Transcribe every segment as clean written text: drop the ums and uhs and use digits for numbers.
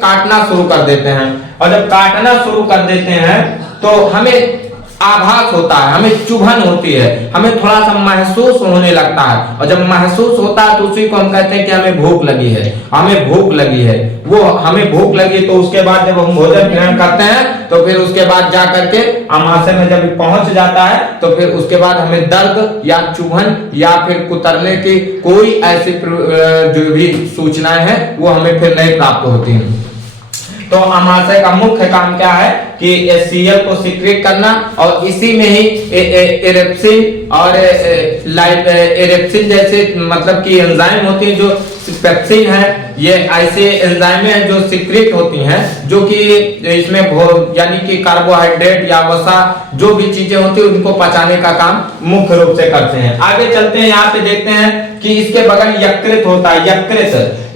काटना शुरू कर देते हैं, और जब काटना शुरू कर देते हैं तो हमें आभास होता है, हमें चुभन होती है, हमें थोड़ा सा महसूस होने लगता है, और जब महसूस होता है तो उसी को हम कहते हैं कि हमें भूख लगी है, हमें भूख लगी है। वो हमें भूख लगी तो उसके बाद जब हम भोजन ग्रहण करते हैं तो फिर उसके बाद जा करके आमाशय में जब पहुंच जाता है तो फिर उसके बाद हमें दर्द या चुभन या फिर कुतरने की कोई ऐसी जो भी सूचनाएं हैं वो हमें फिर नहीं प्राप्त होती हैं। तो आमाशय का मुख्य काम क्या है कि HCl को सीक्रेट करना, और इसी में ही एरेप्सिन और एरेप्सिन जैसे मतलब कि एंजाइम होती हैं, जो पेप्सिन है, ये ऐसे एंजाइमें हैं जो सीक्रेट होती हैं, जो कि इसमें यानी कि कार्बोहाइड्रेट या वसा जो भी चीजें होती हैं उनको पचाने का काम मुख्य रूप से करते हैं। आगे चलते हैं, यहाँ पे देखते हैं कि इसके बगल यकृत होता है।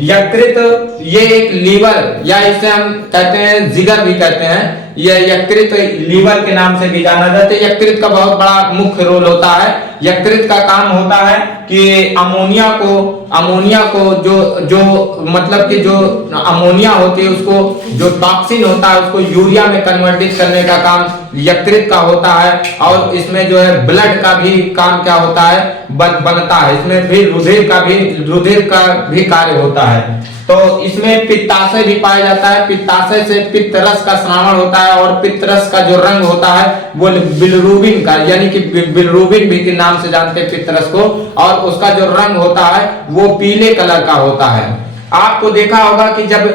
यकृत ये एक लीवर या इसे हम कहते हैं जिगर भी कहते हैं, यह यकृत लीवर के नाम से भी जाना जाता है। यकृत का बहुत बड़ा मुख्य रोल होता है। यकृत का काम होता है कि अमोनिया को जो मतलब कि जो अमोनिया होती है उसको, जो टॉक्सिन होता है उसको यूरिया में कन्वर्टित करने का काम यकृत का होता है। और इसमें जो है ब्लड का भी काम क्या होता है, बनता है। इसमें भी रुधिर का भी कार्य होता है। तो इसमें पित्ताशय भी पाया जाता है। पित्ताशय से पित्त रस का श्रावण होता है, और पित्त रस का जो रंग होता है वो बिलिरुबिन का, यानी कि बिलिरुबिन भी के नाम से जानते हैं पित्त रस को, और उसका जो रंग होता है वो पीले कलर का होता है। आपको देखा होगा कि जब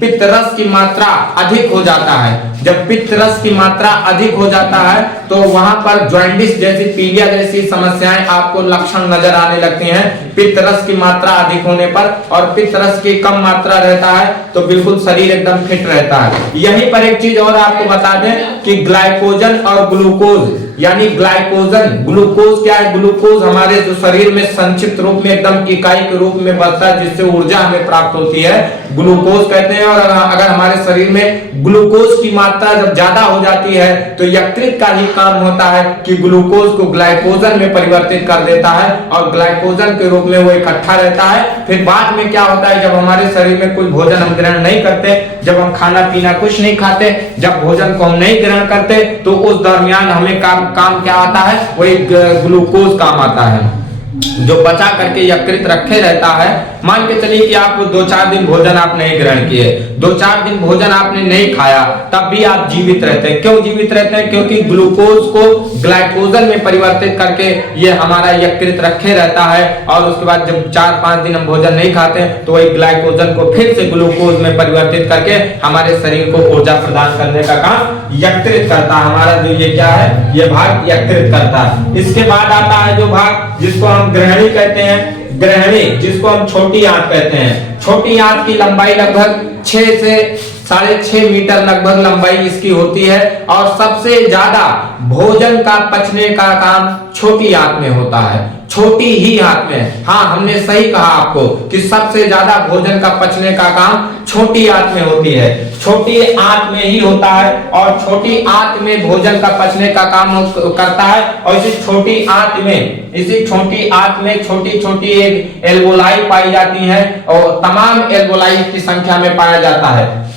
पित्त रस की मात्रा अधिक हो जाता है, जब पित्त रस की मात्रा अधिक हो जाता है तो वहां पर जॉन्डिस जैसी, पीलिया जैसी समस्याएं आपको लक्षण नजर आने लगती हैं पित्त रस की मात्रा अधिक होने पर। और पित्त रस की कम मात्रा रहता है तो बिल्कुल शरीर एकदम फिट रहता है। यहीं पर एक चीज और आपको बता दें कि ग्लाइकोजन और ग्लूकोज, यानी ग्लूकोज क्या है? ग्लूकोज हमारे जो शरीर में संक्षिप्त रूप में एकदम इकाई के रूप में बढ़ता है, जिससे ऊर्जा हमें प्राप्त होती है, ग्लूकोज कहते हैं। और अगर हमारे शरीर में ग्लूकोज की मात्रा जब ज्यादा हो जाती है तो यकृत का ही काम होता है कि ग्लूकोज को ग्लाइकोजन में परिवर्तित कर देता है, और ग्लाइकोजन के रूप में वो इकट्ठा रहता है। फिर बाद में क्या होता है, जब हमारे शरीर में कोई भोजन हम ग्रहण नहीं करते, जब हम खाना पीना कुछ नहीं खाते, जब भोजन को हम नहीं ग्रहण करते, तो उस दरमियान हमें काम क्या आता है, वही ग्लूकोज काम आता है, जो बचा करके यकृत रखे रहता है। मान के चलिए कि आप 2-4 दिन भोजन आप नहीं ग्रहण किए, 2-4 दिन भोजन आपने नहीं खाया, तब भी आप जीवित रहते हैं। क्यों जीवित रहते हैं? क्योंकि ग्लूकोज को ग्लाइकोजन में परिवर्तित करके ये हमारा यकृत रखे रहता है, और उसके बाद जब 4-5 दिन हम भोजन नहीं खाते तो वही ग्लाइकोजन को फिर से ग्लूकोज में परिवर्तित करके हमारे शरीर को ऊर्जा प्रदान करने का काम यकृत करता है। हमारा जो ये क्या है, ये भाग यकृत करता है। इसके बाद आता है जो भाग जिसको हम ग्रहणी कहते हैं, ग्रहणी जिसको हम छोटी आंत कहते हैं। छोटी आंत की लंबाई लगभग 6 से 6.5 मीटर लगभग लंबाई इसकी होती है, और सबसे ज्यादा भोजन का पचने का काम छोटी आंत में होता है, छोटी ही आंत में। हाँ, हमने सही कहा आपको कि सबसे ज्यादा भोजन का पचने का काम छोटी आंत में होती है, छोटी आंत में ही होता है, और छोटी आंत में भोजन का पचने का काम करता है। और इसी छोटी आंत में छोटी छोटी एक एल्वोलाई पाई जाती हैं, और तमाम एल्वोलाई की संख्या में पाया जाता है।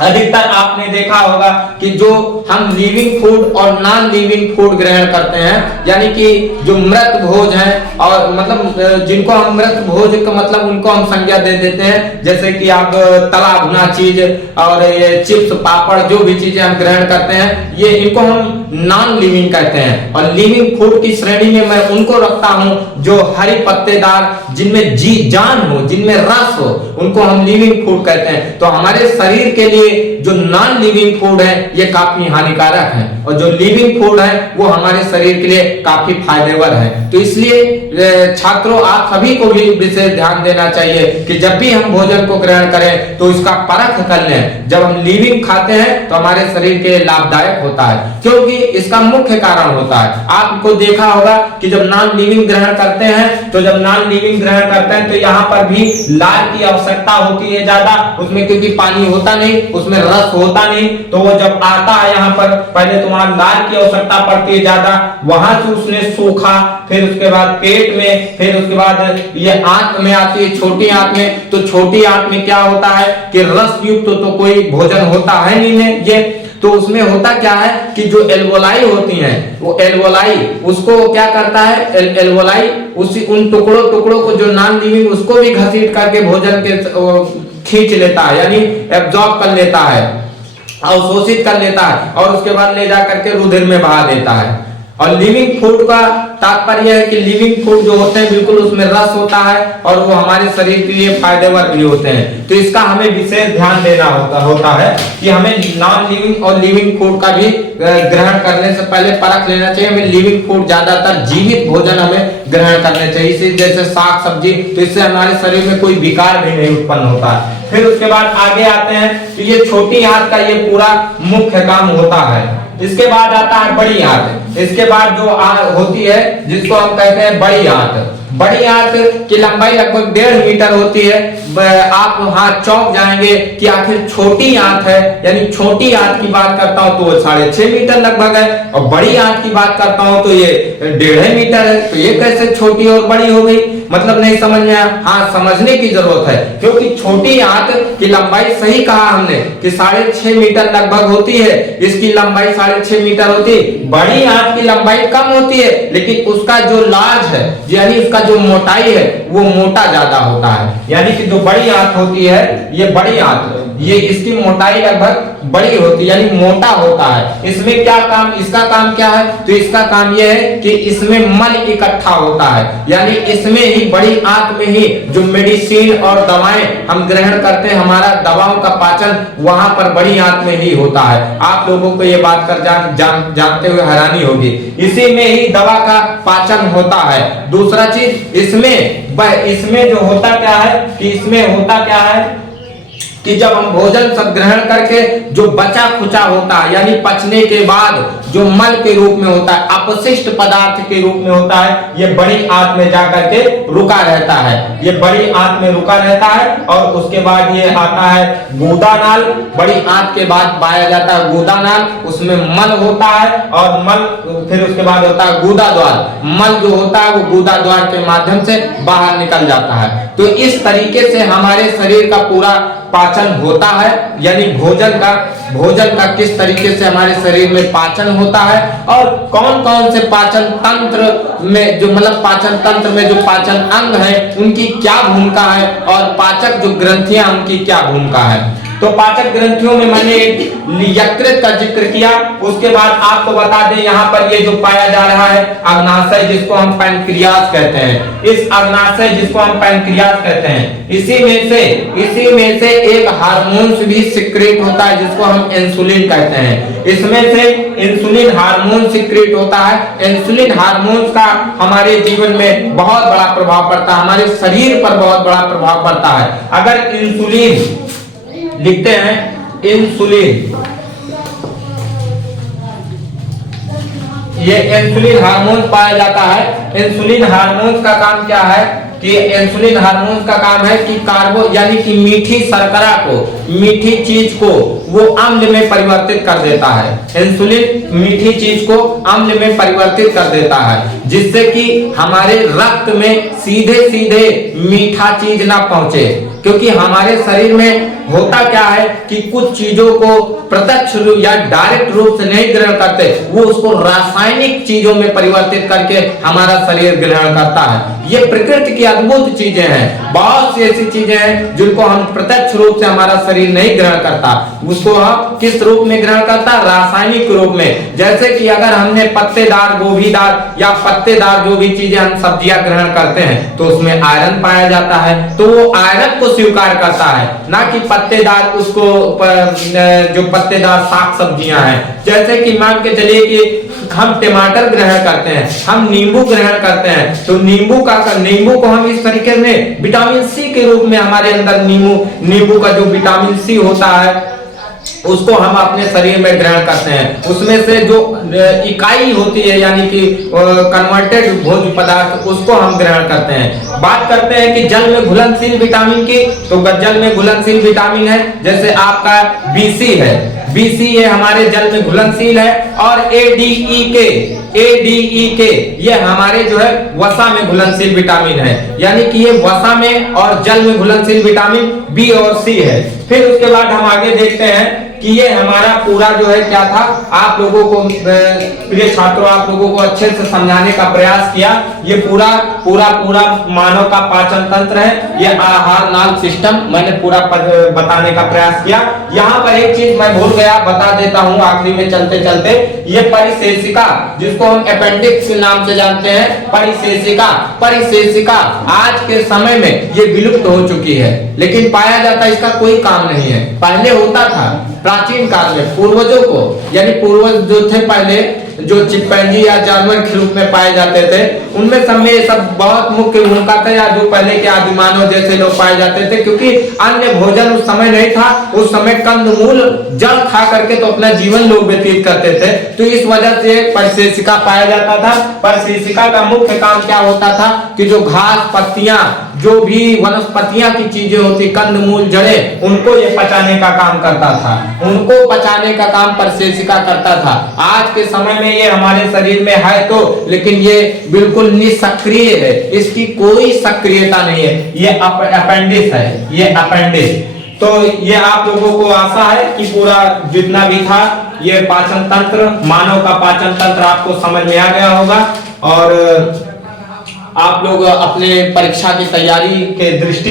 अधिकतर आपने देखा होगा कि जो हम लिविंग फूड और नॉन लिविंग फूड ग्रहण करते हैं, यानी कि जो मृत भोज हैं, और मतलब जिनको हम मृत भोज का मतलब उनको हम संज्ञा दे देते हैं, जैसे कि आप तला भुना चीज और ये चिप्स पापड़ जो भी चीजें हम ग्रहण करते हैं, ये इनको हम नॉन लिविंग कहते हैं। और लिविंग फूड की श्रेणी में मैं उनको रखता हूं जो हरी पत्तेदार, जिनमें जी जान हो, जिनमें रस हो, उनको हम लिविंग फूड कहते हैं। तो हमारे शरीर के लिए जो नॉन लिविंग फूड है ये काफी हानिकारक है, और जो लिविंग फूड है वो हमारे शरीर के लिए काफी फायदेमंद है। तो इसलिए छात्रों, आप सभी को भी विशेष ध्यान देना चाहिए कि जब भी हम भोजन को ग्रहण करें तो इसका परख कर लें। जब हम लिविंग खाते हैं तो हमारे शरीर के लिए लाभदायक होता है, क्योंकि इसका मुख्य कारण होता है। आपको देखा होगा कि जब नॉन लिविंग ग्रहण करते हैं तो जब नॉन लिविंग ग्रहण करते हैं तो यहाँ पर भी लार की आवश्यकता होती है ज्यादा, उसमें क्योंकि पानी होता नहीं, उसमें रस होता नहीं, तो वो जब आता है यहाँ पर पहले तो वहां लार की आवश्यकता पड़ती है ज्यादा, वहां से उसने सूखा, फिर उसके बाद पेट में, फिर उसके बाद ये आंत में आती है, छोटी आंत में। तो छोटी आंत में क्या होता है कि रस युक्त तो कोई भोजन होता है नहीं ये, तो उसमें होता क्या है कि जो एल्वोलाई होती हैं, वो एल्वोलाई उसको क्या करता है, एल्वोलाई उसी उन टुकड़ों को जो नॉन लिविंग उसको भी घसीट करके भोजन के खींच लेता है, यानी एब्जॉर्ब कर लेता है, अवशोषित कर लेता है और उसके बाद ले जा करके रुधिर में बहा देता है। और लिविंग फूड का तात्पर्य है कि लिविंग फूड जो होते हैं बिल्कुल उसमें रस होता है और वो हमारे शरीर के लिए फायदेमंद भी होते हैं। तो इसका हमें विशेष ध्यान देना होता है कि हमें नॉन लिविंग और लिविंग फूड का भी ग्रहण करने से पहले परख लेना चाहिए। हमें लिविंग फूड ज्यादातर जीवित भोजन हमें ग्रहण करने चाहिए, इसी जैसे साग सब्जी, तो इससे हमारे शरीर में कोई विकार भी नहीं उत्पन्न होता है। फिर उसके बाद आगे आते हैं तो ये छोटी आंत का ये पूरा मुख्य काम होता है। इसके बाद आता है बड़ी आंत। इसके बाद जो होती है जिसको हम कहते हैं बड़ी आंत। बड़ी आंत की लंबाई लगभग 1.5 मीटर होती है। आप हाथ चौंक जाएंगे कि आखिर छोटी आंत है, यानी छोटी आंत की बात करता हूं तो वो 6.5 मीटर लगभग है, और बड़ी आंत की बात करता हूं तो ये 1.5 मीटर है। तो ये कैसे छोटी और बड़ी हो गई, मतलब नहीं समझ में आया? हाँ, समझने की जरूरत है, क्योंकि छोटी आंत की लंबाई सही कहा हमने कि 6.5 मीटर लगभग होती है, इसकी लंबाई 6.5 मीटर होती है। बड़ी आंत की लंबाई कम होती है, लेकिन उसका जो लार्ज है, यानी उसका जो मोटाई है वो मोटा ज्यादा होता है। यानी कि जो बड़ी आंत होती है, ये बड़ी आंत, ये इसकी मोटाई लगभग बड़ी होती है, यानी मोटा होता है। इसमें क्या काम, इसका काम क्या है, तो इसका काम यह है कि इसमें मल इकट्ठा होता है, यानी इसमें ही बड़ी आंत में ही जो मेडिसिन और दवाएं हम ग्रहण करते हैं, हमारा दवाओं का पाचन वहां पर बड़ी आंत में ही होता है। आप लोगों को यह बात कर जानते हुए हैरानी होगी, इसी में ही दवा का पाचन होता है। दूसरा चीज इसमें जो होता क्या है कि इसमें होता क्या है कि जब हम भोजन सब ग्रहण करके जो बचा खुचा होता है, यानी पचने के बाद जो मल के रूप में होता है, अपशिष्ट पदार्थ के रूप में होता है, ये बड़ी आंत में जाकर के रुका रहता है। ये बड़ी आंत में रुका रहता है और उसके बाद ये आता है गुदानाल। बड़ी आंत के बाद पाया जाता है गुदानाल, उसमें मल होता है और मल फिर उसके बाद होता है गुदा द्वार। मल जो होता है वो गुदा द्वार के माध्यम से बाहर निकल जाता है। तो इस तरीके से हमारे शरीर का पूरा पाचन होता है, यानी भोजन का किस तरीके से हमारे शरीर में पाचन होता है और कौन कौन से पाचन तंत्र में जो मतलब पाचन तंत्र में जो पाचन अंग है उनकी क्या भूमिका है और पाचक जो ग्रंथियां उनकी क्या भूमिका है। तो पाचक ग्रंथियों में मैंने यकृत का जिक्र किया। उसके बाद आपको बता दें यहाँ पर ये जो पाया जा रहा है अग्नाशय, जिसको हम पैनक्रियास कहते हैं। इस अग्नाशय जिसको हम पैनक्रियास कहते हैं, इसी में से एक हार्मोन्स भी सिक्रेट होता है जिसको हम इंसुलिन कहते हैं। इसमें से इंसुलिन हार्मोन सिक्रेट होता है। इंसुलिन हार्मोन का हमारे जीवन में बहुत बड़ा प्रभाव पड़ता है, हमारे शरीर पर बहुत बड़ा प्रभाव पड़ता है। अगर इंसुलिन लिखते हैं, इंसुलिन, ये इंसुलिन हार्मोन पाया जाता है। इंसुलिन हार्मोन का काम क्या है कि इंसुलिन हार्मोन का काम है कि कार्बो यानी कि मीठी शर्करा को, मीठी चीज को वो अम्ल में परिवर्तित कर देता है। इंसुलिन मीठी चीज को अम्ल में परिवर्तित कर देता है, जिससे कि हमारे रक्त में सीधे सीधे मीठा चीज ना पहुंचे। क्योंकि हमारे शरीर में होता क्या है कि कुछ चीजों को प्रत्यक्ष रूप या डायरेक्ट रूप से नहीं ग्रहण करते, वो उसको रासायनिक चीजों में परिवर्तित करके हमारा शरीर ग्रहण करता है। ये प्रकृति की अद्भुत चीजें हैं। बहुत सी ऐसी चीजें हैं जिनको हम प्रत्यक्ष रूप से हमारा शरीर नहीं ग्रहण करता, उसको हम किस रूप में ग्रहण करता, रासायनिक रूप में। जैसे कि अगर हमने पत्तेदार, गोभीदार या पत्तेदार जो भी चीजें हम सब्जियां ग्रहण करते हैं तो उसमें आयरन पाया जाता है, तो वो आयरन को स्वीकार करता है, ना कि पत्तेदार उसको जो पत्तेदार साग सब्जियां हैं। जैसे कि मान के चलिए कि हम टमाटर ग्रहण करते हैं, हम नींबू ग्रहण करते हैं, तो नींबू को हम इस तरीके में विटामिन सी के रूप में हमारे अंदर नींबू का जो विटामिन सी होता है उसको हम अपने शरीर में ग्रहण करते हैं। उसमें से जो इकाई होती है यानी कि कन्वर्टेड भोज्य पदार्थ, उसको हम ग्रहण करते हैं। बात करते हैं कि जल में घुलनशील विटामिन की, तो जल में घुलनशील विटामिन है जैसे आपका बीसी है, बीसी ये हमारे जल में घुलनशील है। और एडीई के ये हमारे जो है वसा में घुलनशील विटामिन है, यानी कि ये वसा में और जल में घुलनशील विटामिन बी और सी है। फिर उसके बाद हम आगे देखते हैं कि ये हमारा पूरा जो है क्या था, आप लोगों को प्रिय छात्रों, आप लोगों को अच्छे से समझाने का प्रयास किया। ये पूरा मानव का पाचन तंत्र है, ये आहार नाल सिस्टम मैंने पूरा बताने का प्रयास किया। यहाँ पर एक चीज मैं भूल गया, बता देता हूँ आखिरी में चलते चलते। ये परिशेषिका, जिसको हम अपेंडिक्स नाम से जानते हैं, परिशेषिका आज के समय में ये विलुप्त हो चुकी है, लेकिन पाया जाता है इसका कोई काम नहीं है। पहले होता था प्राचीन काल में पूर्वजों को, यानी पूर्वज जो थे पहले, जो चिंपैंजी या जानवर के रूप में पाए जाते थे, उनमें सब में सब बहुत मुख्य भूमिका था, या जो पहले के आदिमानव जैसे लोग पाए जाते थे, क्योंकि अन्य भोजन उस समय नहीं था। उस समय कंदमूल जल खा करके तो अपना जीवन लोग व्यतीत करते थे, तो इस वजह से परिशेषिका पाया जाता था। परिशेषिका का मुख्य काम क्या होता था कि जो घास पत्तियां, जो भी वनस्पतियां की चीजें होती, कंदमूल जड़ें, उनको ये पचाने का काम करता था, उनको पचाने का काम परिशेषिका करता था। आज के समय में ये हमारे शरीर में है तो, लेकिन ये बिल्कुल निष्क्रिय है, इसकी कोई सक्रियता नहीं है। ये अपेंडिक्स है, ये अपेंडिक्स। तो ये आप लोगों को आशा है कि पूरा जितना भी था ये पाचन तंत्र, मानव का पाचन तंत्र आपको समझ में आ गया होगा। और आप लोग अपने परीक्षा की तैयारी के दृष्टि